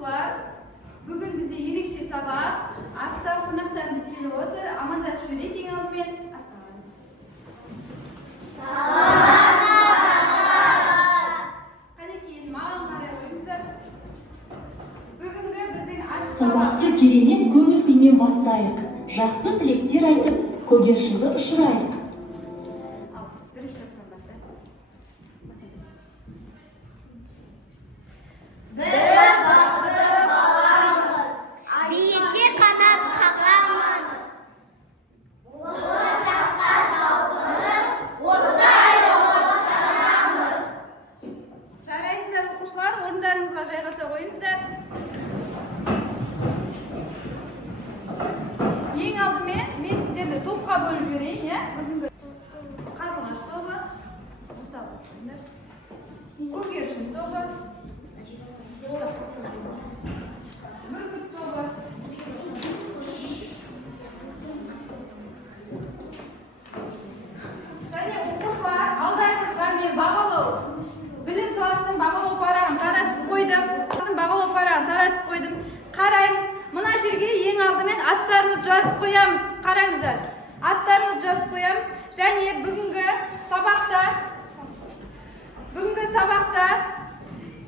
Оқушылар, бүгін бізде ерекше сабақ. Артта қонақтарымыз келіп отыр. Амандасып жіберейік ең алдымен. Қанекей, маған қарай қойыңыздар. Бүгінгі біздің ашық Сабақты керемет көңіл күймен бастайық. Жақсы тілектер айтып, көгершінді ұшырайық. Биікке қанат қағамыз. Болашаққа талпынып, оттай отанамыз. Жарайсыздар оқушылар, орындарыңызға жайғаса қойыңыздар. Ең алдымен мен сіздерді топқа бөліп жіберейін, бүгінгі қарлығаш тобы, көгершін тобы, бүркіт тобы. Және оқушылар, алдарыңызға мен бағалау, білім класының бағалау парағын таратып қойдым. Қараймыз. Мына жерге ең алдымен аттарымыз жазып қоямыз. Қараңыздар. Аттарымыз жазып қоямыз. Және бүгінгі сабақта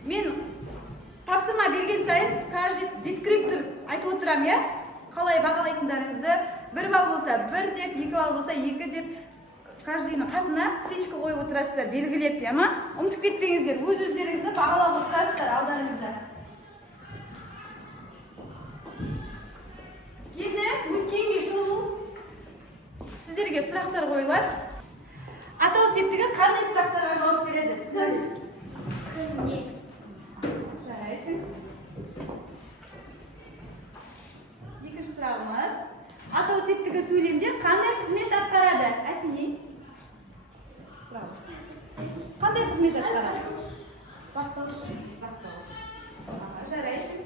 мен тапсырма берген сайын каждый дескриптор айтып отырам, қалай бағалайтындарыңызды. 1 балл болса 1 деп, 2 балл болса 2 деп, каждыйның қасына птичка қойып отырасыздар, белгілеп, ұмытып кетпеңіздер. Өз-өздеріңізді бағалап отырасыздар алдарыңызда. Енді өткенге шолу сіздерге сұрақтар қойылады. Атау септігі қандай сұрақтарға жауап береді? Күнде. Жарайсың. Екінші сұрағымыз. Атау септігі сөйлемде қандай қызмет атқарады? Әсіне? Қандай қызмет атқарады? Бастауыш. Жарайсың.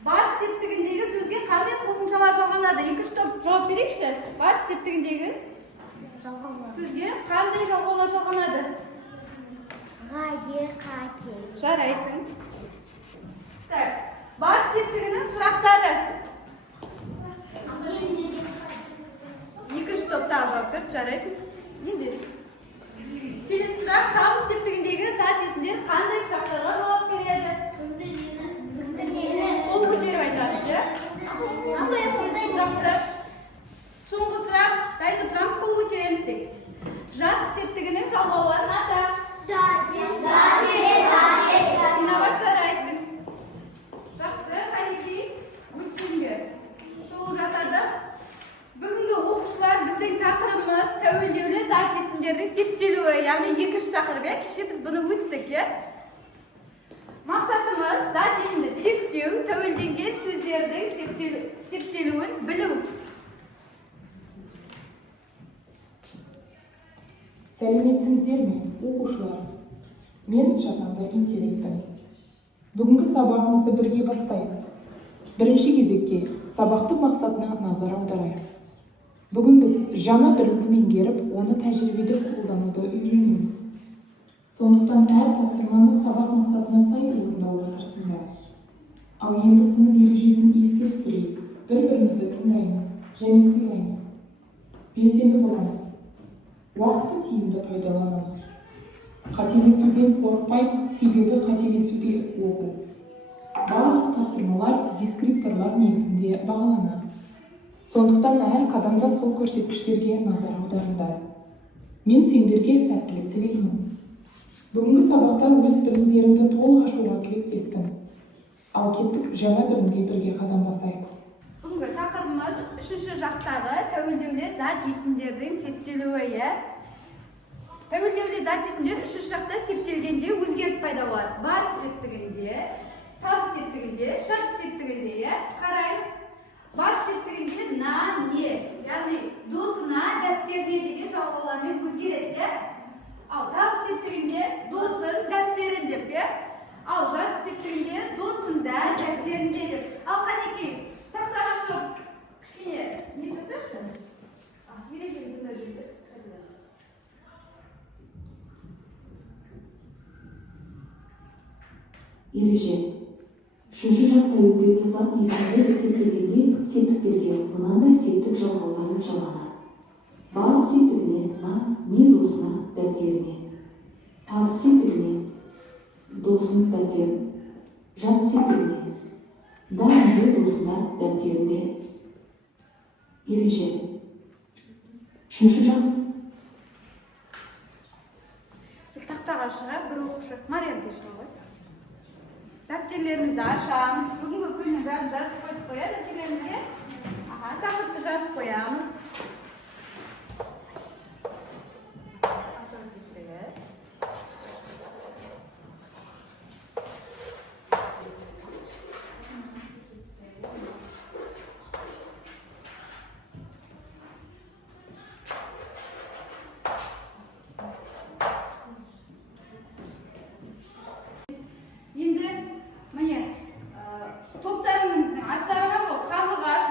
Бар септігіндегі сөзге қандай қосымшалар жалғанады? Екінші топ жауап берейікші. Бар септігіндегі сөзге қандай жалғаулар жалғанады? Ғаге, қаке. Жарайсың. Так, бар септігінің сұрақтары. Екінші топтағы жауап берді, жарайсың. Енді келесі сұрақ, табыс септігіндегі зат есімдер қандай сұрақтарға жауап береді? Қол көтеріп айтамыз, Жақсы. Соңғы сұрақ, дайын отырамыз, қол көтереміз тек. Жат септігінің жалғауларын ата. Инабат, жарайсың. Жақсы, қанекей, өткенге шолу жасадық. Бүгінгі оқушылар, біздің тақырыбымыз тәуелдеулі зат есімдердің септелуі, яғни екінші тақырып, кеше біз бұны өттік, Мақсатымыз зат есімді септеу, тәуелденген сөздердің септелуін білу. Сәлеметсіздер ме, оқушылар? Мен жасанды интеллектім. Бүгінгі сабағымызды бірге бастайық. Бірінші кезекте сабақтың мақсатына назар аударайық. Бүгін біз жаңа білімді меңгеріп, оны тәжірибеде қолдануды үйренеміз. Сондықтан әр тапсырманы сабақ мақсатына сай орындауға тырысыңдар. Ал енді сынып ережесін еске түсірейік. Бір-бірімізді тыңдаймыз және сыйлаймыз. Белсенді боламыз. Уақытты тиімді пайдаланамыз. Қателесуден қорықпаймыз, себебі қателесуде оқу. Барлық тапсырмалар дескрипторлар негізінде бағаланады. Сондықтан әр қадамда сол көрсеткіштерге назар аударыңдар. Мен сендерге сәттілік тілеймін. Бүгінгі сабақта өз білімдеріңді толық ашуға тілектеспін. Ал кеттік жаңа білімге бірге қадам басайық. Бүгінгі тақырыбымыз үшінші жақтағы тәуелдеулі зат есімдердің септелуі. Тәуелдеулі зат есімдер үшінші жақта септелгенде өзгеріс пайда болады. Бар септігінде, табыс септігінде, шарт септігінде, қараймыз. Бар септігінде на, не, яғни досына, дәптеріне деген жалғаулармен өзгереді. Ал табыс септігінде досын, дәптерін деп, ал жат септігінде досында, дәптерінде деп. Ал қанекей, тақтаға шығып, кішкене не жасайықшы? Ережені тыңдап жүрді. Ереже. Үшінші жақ тәуелділік зат есімдер септелгенде септіктерге мынандай септік жалғаулары жалғанады. Барыс септігіне не досына дәптеріне, табыс септігіне досының дәптерін, жат септігіне не досына дәптерінде ереже. Үшінші жақ тақтаға шығып бір оқушы Мариям Пешова ғой. Дәптерімізді ашамыз. Бүгінгі күннің жазып қойып қояды дәптерімізге. Тақырыпты жазып қоямыз. Енді міне топтарыңыздың аттары бар ғой, қарлығаш,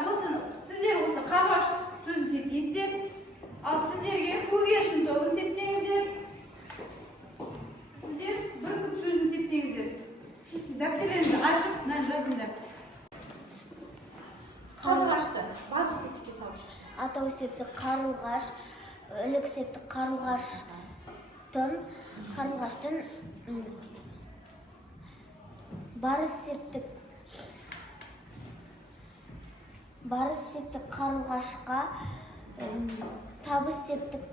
сіздер осы қарлығаш сөзін септейсіздер, ал сіздерге көгершін тобын септеңіздер. Сіздер бүркіт сөзін септеңіздер. Сіз дәптеріңізді ашып, мына жазыңдар. Қарлығашты барлық септікке салып шықты. Атау септік қарлығаш, ілік септік қарлығаштың барыс септік қарлығашқа, табыс септік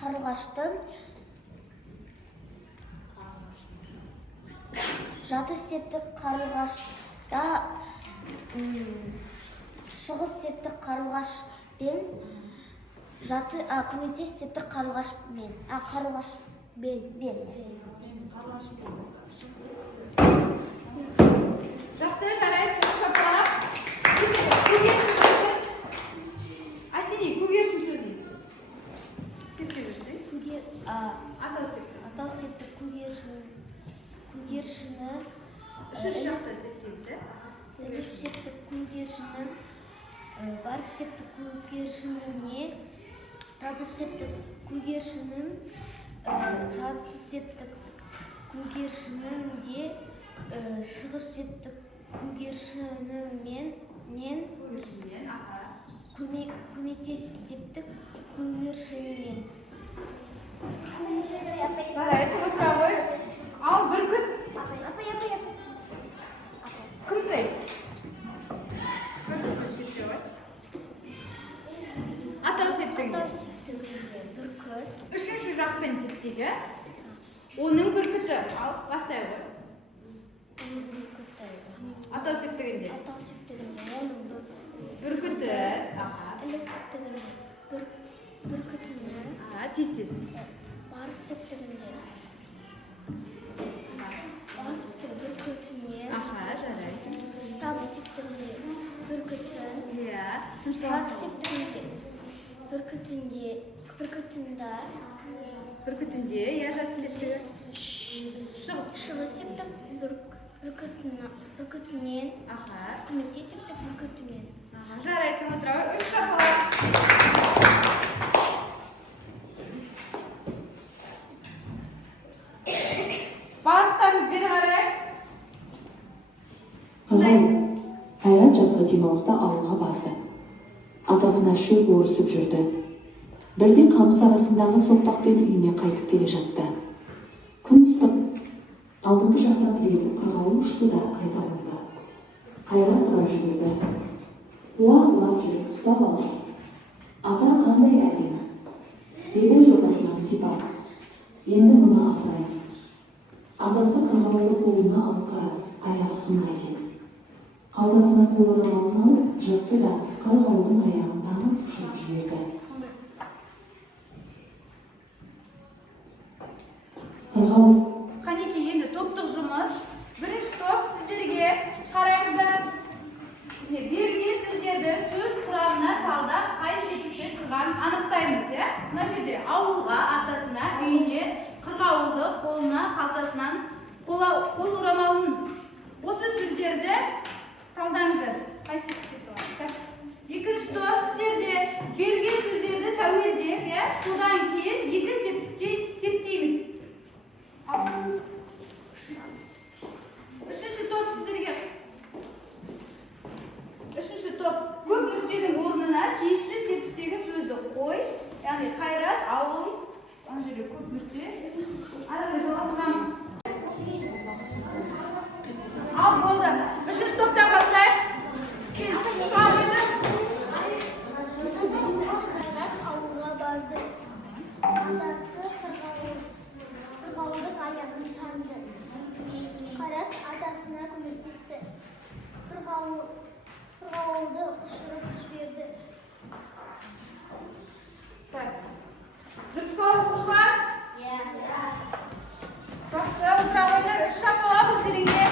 қарлығаштың, жаты септік қарлығашта, шығыс септік қарлығаш пен көмектес септік қарлығаш бен. Жақсы, жарайсыз, шапалақ. Көгершін сөзі. Асеней, көгершін сөзін септеп жүрсің. Атау септік. Атау септік көгершіні. Үшінші жақсы септейміз, Ілік септік көгершінің, барыс септік көгершініне, табыс септік көгершінің, жаты септік көгершінің де, шығыс септік көгершінінен, көмектес септік көгершінімен. Жарайсың, отыра ғой. Ал бүркіт. Кім сай? Атау септігінде. Үшінші жақпен септегі. Оның бүркіті. Ал, бастай ғой. Атау септігінде. Оның бүркіті. ілік септігінде бүркітінің, Тез-тез. барыс септігінде бүркітіне, Жарайсың. табыс септігінде бүркітін, Тынышталып. жат септігінде Бүркітінде, жат септігі. шығыс септік бүркітінен, көмектес септік бүркітімен. Жарайсың, отыра ғой. Үш шапалақ. Барлықтарыңыз бері қарай. Қайрат жазғы демалыста ауылға барды. Атасына шөп орысып жүрді. Бірде қамыс арасындағы соқпақпен үйіне қайтып келе жатты. Күн ыстық. Алдыңғы жақтан тіреліп қырғауыл ұшты да қайта қонды. Қайрат тұра жүгірді. Лап жүріп ұстап алды. Ата қандай әдемі, деді жотасынан сипап. Енді мұны асырайын. Атасы қырғауылды қолына алып қарады, аяғы сынған екен. Қалтасына қол орамалын алып, жыртты да қырғауылдың аяғын таңып ұшырып жіберді. Қырғауыл. Қанеке, енді топтық жұмыс. Бірінші топ сіздерге қараңыздар. Берілген сөздерді сөз құрамына талдап, қай септікте тұрғанын анықтаймыз. Мына жерде ауылға, атасына, үйіне, қырғауылды қолына, қалтасынан қол орамалын. Осы сөздерді талдаңыздар. Қай септікте тұрған. Екінші топ сіздерде берілген сөздерді тәуелдеп, содан кейін екі септікке септейміз. Үшінші топ Al bo'ldi. 3-topdan boshlab. Sağ oyna. Қайрат ауылға барды. Атасы қырғауылдың аяғын танды. Қайрат атасына көмектесті. Қырғауылды ұшырып жіберді. Dürüst ol kuşlar. Çok güzel uçağı oynar. 3 şapalabız dilinge.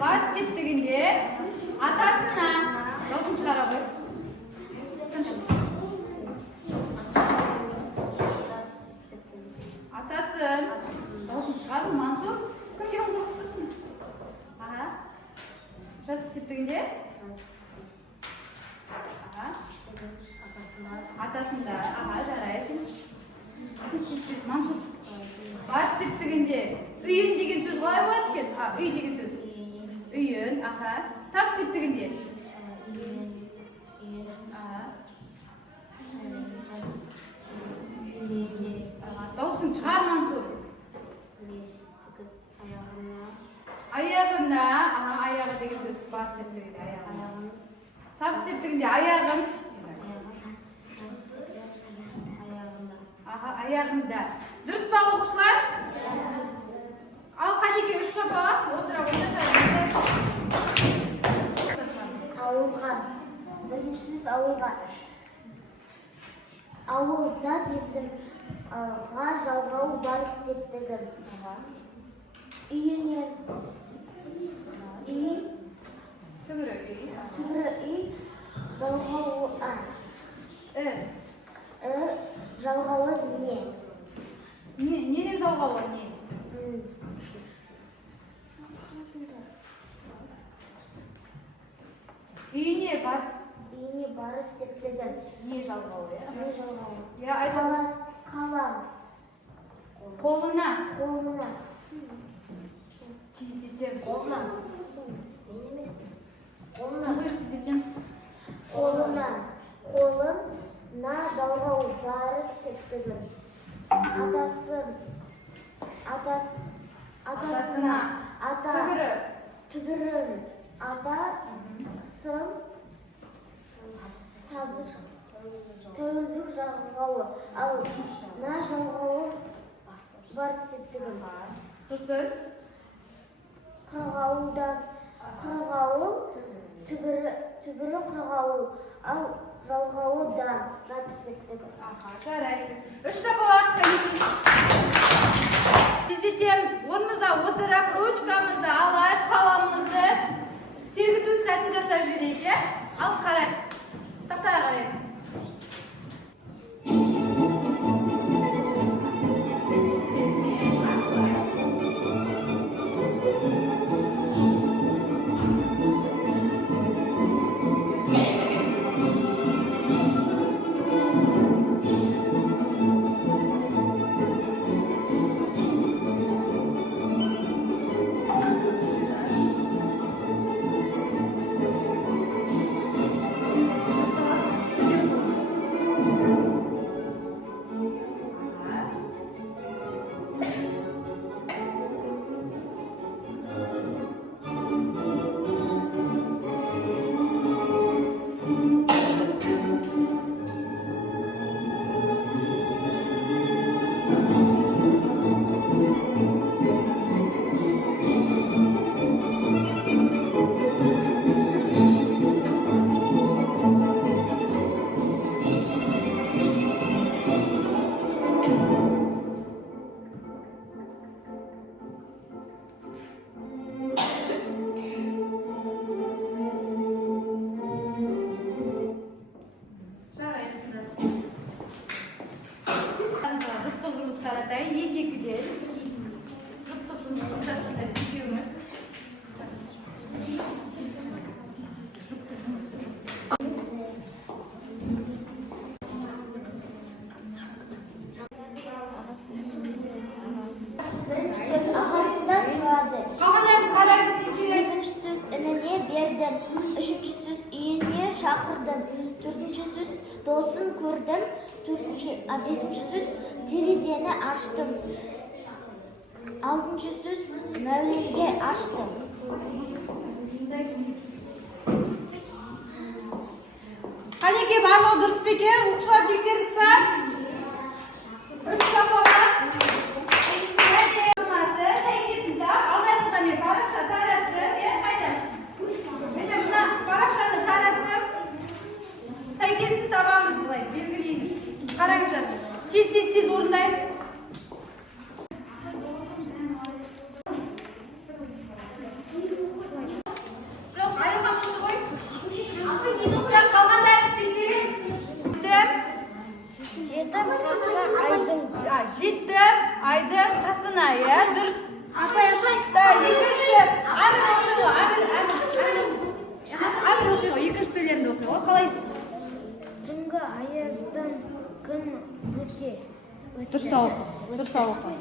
Bas septiginde atasına olsun çıkarabı. Atasın olsun çıkar mı Mansur? Kimge onu korkutursun? Aha. Şurası septiginde. Aha. Atasında. Aha жарайсың. Siz Mansur. Bas septiginde үйін деген сөз қалай болады екен? Үй деген сөз. Үйін, аха. Тап септігінде. Дауысын шығар Мансур. Аяғына, аяғы деген сөз бар септігінде аяғына. Тап септігінде аяғын. Аяғында. Дұрыс па оқушылар? Ал Қанеке 3 шапалақ отыра Ауылға. Бірінші сөз ауылға. Ауыл зат есім. Ға жалғау бар септігім. Үйіне. Үй. Түбірі үй. Жалғауы. Жалғауы не? Ненің жалғауы не? Үйіне барыс септігім. Не жалғауы, Не жалғауы? Қалам. Қолына. Тездетеміз. Қолына. Тұңғиық тездетеміз. Қолына жалғау барыс септігім. Атасына. Түбірін. Атасым. Табыс. Тәуілдік жалғауы. Ал на жалғауы барыс септігім. Құсыр. Қырғауыл. Түбірі қырғауыл. Ал жалғауы да жатыс септігім. Жарайсың. 3 шапалақ Қанеке. Тездетеміз. Орнымызда отырып, ручкамызды алайық, қаламымызды сергіту сәтін жасап жіберейік. Ал қарай. Тақтаға қараймыз. Таратайын, екі-екіден. Жұптық жұмысын жасасайын, екеуіміз. Бірінші сөз ағасында тұрады. Екінші сөз ініне бердім. Үшінші сөз үйіне шақырдым. Төртінші сөз дос сосын көрдім. Бесінші сөз терезені аштым. Алтыншы сөз мәуленге аштым. Қанеке барлығы дұрыс па екен? Оқушылар тексердік па? Үш жапалар. Сәйкесін тап, алдыңызға мен парақша тараттым. Қайда? Міне мына парақшаны тараттым. Сәйкесін табамыз былай, белгілейміз. Қараңыздар, тез орындаймыз. Жоқ, аяққа қой. Қалғандарын істесең. Жетім айдың қасына, дұрыс. Апай. Екінші, Амир оқиға, екінші сөйлемді оқиға. Қалай? Түнгі аяздың күн өте. Дұрыстау оқы.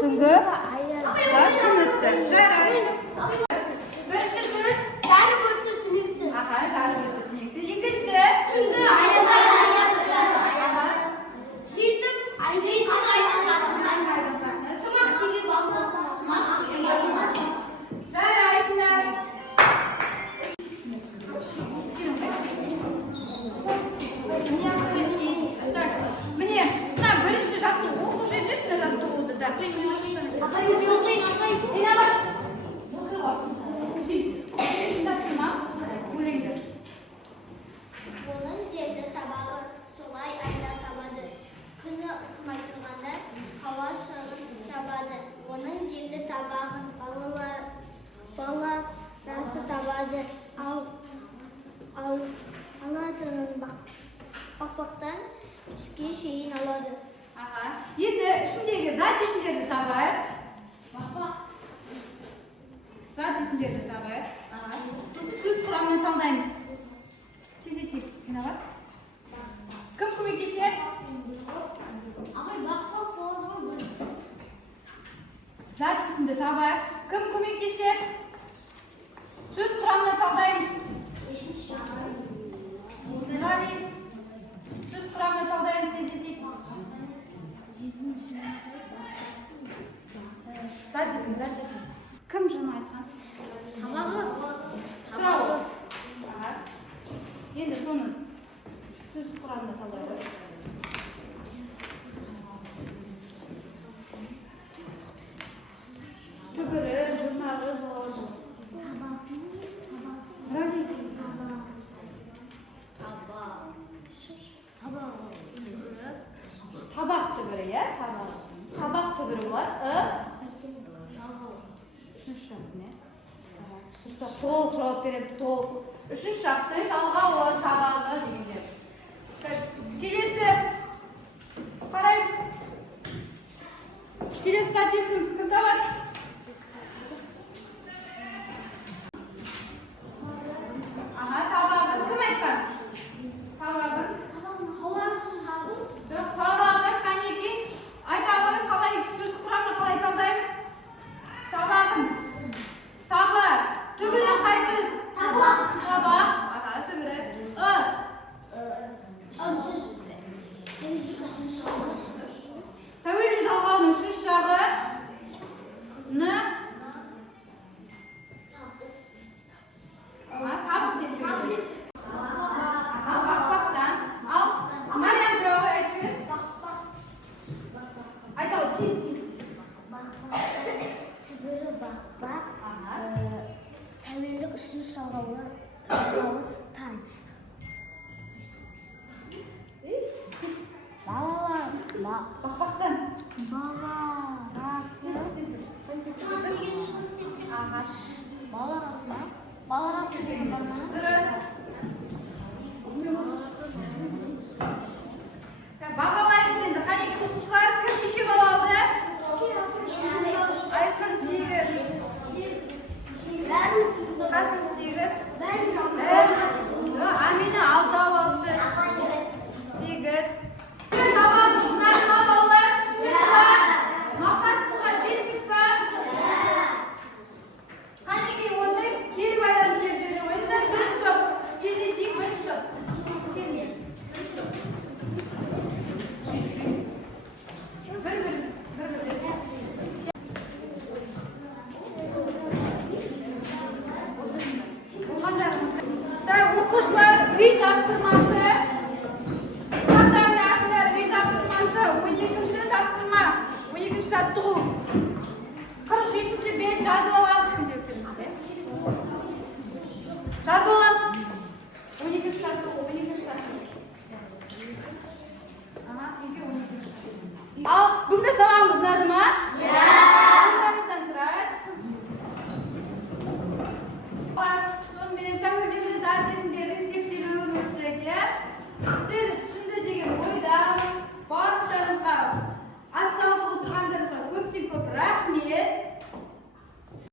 Түнгі аязда күн өтті. Жарайды. Бірінші сөз. Жарып өтті түнекті. Жарып өтті түнекті. Екінші. Түнгі аязда жетіп айдың қасына. Шымақ теге басына. Жарайсыңдар. Міне, мына бірінші жаттығу, оқушы жетесіне жаттығу болды. Оның жерді табағы солай айда табады. Күні ысымай тұрғанда хауа шығын табады. Оның жерді табағын баларасы табады. Алатынын бақпақтан түске шейін алады. Енді ішіндегі зат есімдерді табайық. Зат есімдерді табайық. Сөз құрамын талдаймыз. Тезетейік. Кім көмектеседі? Зат есімді табайық. Кім көмектеседі? Сөз құрамын талдаймыз. Ғали. Сөз құрамын талдаймыз. Тезетейік. Зат есім. Кім жаңа айтқан? Тұрау. Енді соның сөз құрамында талдайды. Түбірі, жұрнағы, жауажы. Табақ түбірі, табақ түбірі бар. Үшінші не? Толық жауап береміз, толық. Үшінші шақтың жалғауы, табағы дегендер. Келесі. Қараймыз. Келесі сәтесін кім табады? Табағын кім айтқан? Табағын. Жоқ, табағын қанеки. Айтабағын қалай, сөз құрамды қалай талдаймыз? Табағын. Табы. Түбірі қай сөз? Табақ. Түбірі. Тәуелді жалғауының үшінші жағы табыс етпейді. Бақпақтан. Ал Мариям жауабы айтып. Айтау, тез. Түбірі бақпақ. Тәуелдік үшінші жалғауы тан. Бақпақтан. Баларасы деген бар ма? Дұрыс. Бағалаймыз енді. Қанеке оқушылар кім неше бал алды? Айқын 8. Қасым 8. Амина 6 алды. 8. Сабағымыз ұнады ма балалар? Мақсатымызға жеттік па? Қанеке ондай кері байланыс беріп ойындар бірінші топ. Тездетейік бірінші топ. 12-ші тапсырма, 12-ші жаттығу. 47-ші бет жазып аламысың деп тұрмыз. Жазып аламысың. 12-ші жаттығу.